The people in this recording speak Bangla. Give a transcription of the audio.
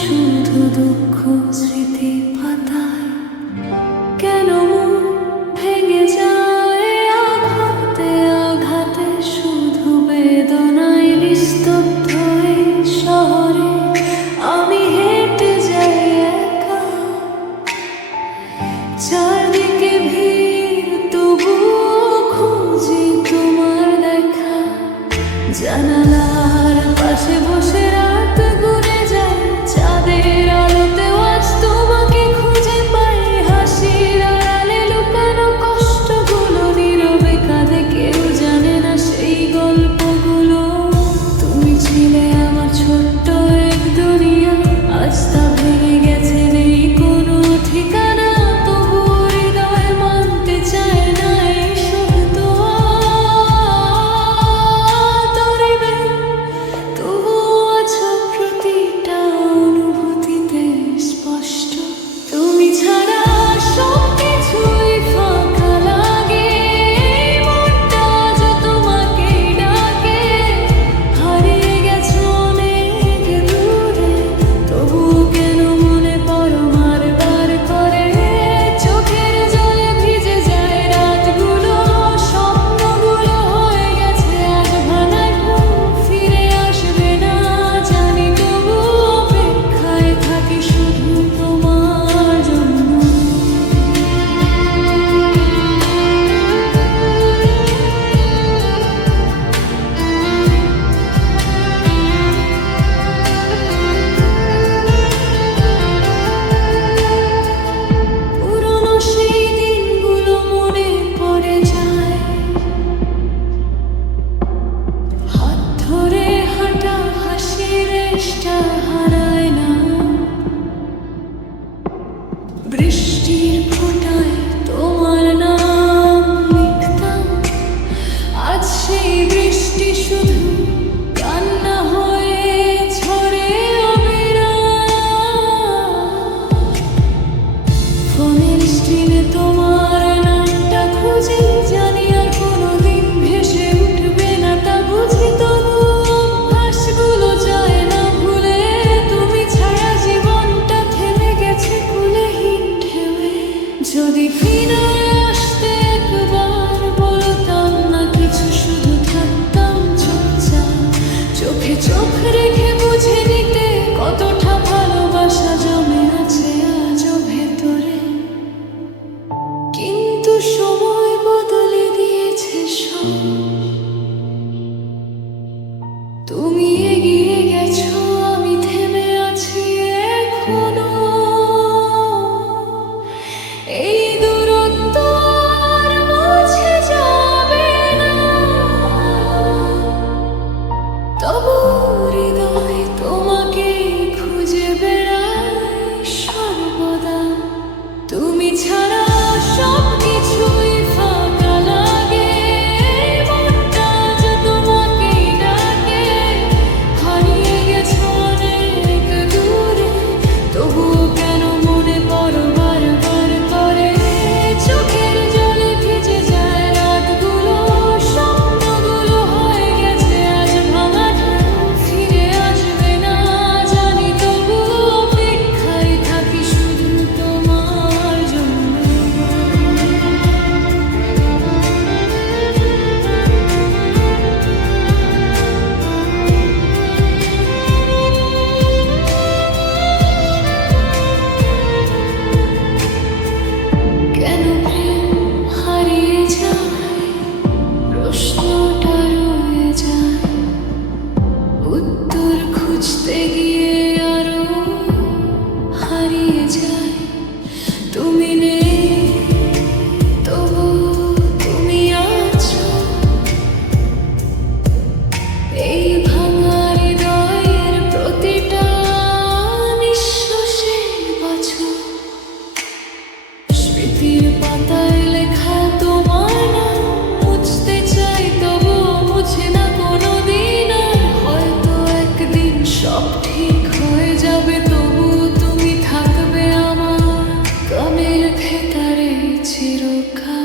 শুধু দুঃখ স্মৃতি পাতায়। কেন মন ভেঙে যায় আঘাতে আঘাতে, শুধু বেদনায় নিস্তব্ধ এই শহরে আমি হেঁটে যাই একা। চারদিকে ভিড়, তবুও খুঁজি তোমার দেখা। জানালার পাশে বসে রাত গুনে যায়, চাঁদের আলোতে আজ তোমাকে খুঁজে পাই। হাসির আড়ালে লুকানো কষ্টগুলো, নীরবে কাঁদে কেউ জানে না সেই গল্পগুলো। তুমি ছিলে আমার ছোট্ট এক দুনিয়া, আজ তা ভেঙে গেছে, নেই কোনো ঠিকানা। তবুও হৃদয় মানতে চায় না এইসব তরিবে। তবুও আছো প্রতিটা অনুভূতিতে স্পষ্ট। তুমি ছাড়া সবকিছুই ফাঁকা লাগে, মনটা আজ তোমাকেই ডাকে। হারিয়ে গেছো অনেক দূরে, তবুও কেন মনে পড়ো বারবার করে। চোখের জলে ভিজে যায় রাতগুলো, স্বপ্নগুলো হয়ে গেছে আজ ভাঙার ঘুম। ফিরে আসবে না জানি, তবুও অপেক্ষায় থাকি শুধু তোমার জন্য। পুরনো সেই দিনগুলো মনে পড়ে যায়, হাত ধরে হাঁটা হাসির রেশটা হারায় না। বৃষ্টির ফোঁটায় তোমার নাম লিখতাম, আজ সেই বৃষ্টি শুধু কান্না হয়ে ঝরে অবিরাম। ফোনের স্ক্রিনে তোমার নামটা খুঁজি, জানি আর কোনোদিন ভেসে উঠবে না তা বুঝি। তবু অভ্যাসগুলো যায় না ভুলে, তুমি ছাড়া জীবনটা থেমে গেছে কুলেহীন ঢেউয়ে। যদি ফিরে আসতে একবার বলতাম না কিছু, শুধু থাকতাম চুপচাপ। চোখে চোখ রেখে বুঝে নিতে কতটা ভালোবাসা জমে আছে আজও ভেতরে। কিন্তু সময় বদলে দিয়েছে সব, তুমি এগিয়ে গেছো, আমি থেমে আছি এখনো। এই দূরত্ব আর মুছে যাবে না, তবু হৃদয় তোমাকে খুঁজে বেড়ায় সর্বদা। তুমি ছাড়া সবকিছুই ফাঁকা লাগে, মনটা আজ তোমাকেই ডাকে। হারিয়ে গেছো অনেক দূরে, তবুও কেন মনে পড়ো বারবার করে। চোখের জলে ভিজে যায় রাতগুলো, স্বপ্নগুলো হয়ে গেছে আজ ভাঙা ঢেউ। ফিরে আসবে না জানি, তবুও অপেক্ষায় থাকি শুধু তোমার জন্য। কেন প্রেম হারিয়ে যায়, প্রশ্নটা রয়ে যায়। উত্তর খুঁজতে গিয়ে আরো হারিয়ে যায়। তুমি নেই, তবু তুমি আছো। এই ভাঙা হৃদয়ের প্রতিটা নিঃশ্বাসে বাঁচো। স্মৃতির পাতায় লেখা তোমার নাম, মুছতে চাই তবুও মুছে না কোনোদিন। আর হয়তো একদিন সব ঠিক হয়ে যাবে, তবুও তুমি থাকবে আমার কানের ভেতরে চিরকাল।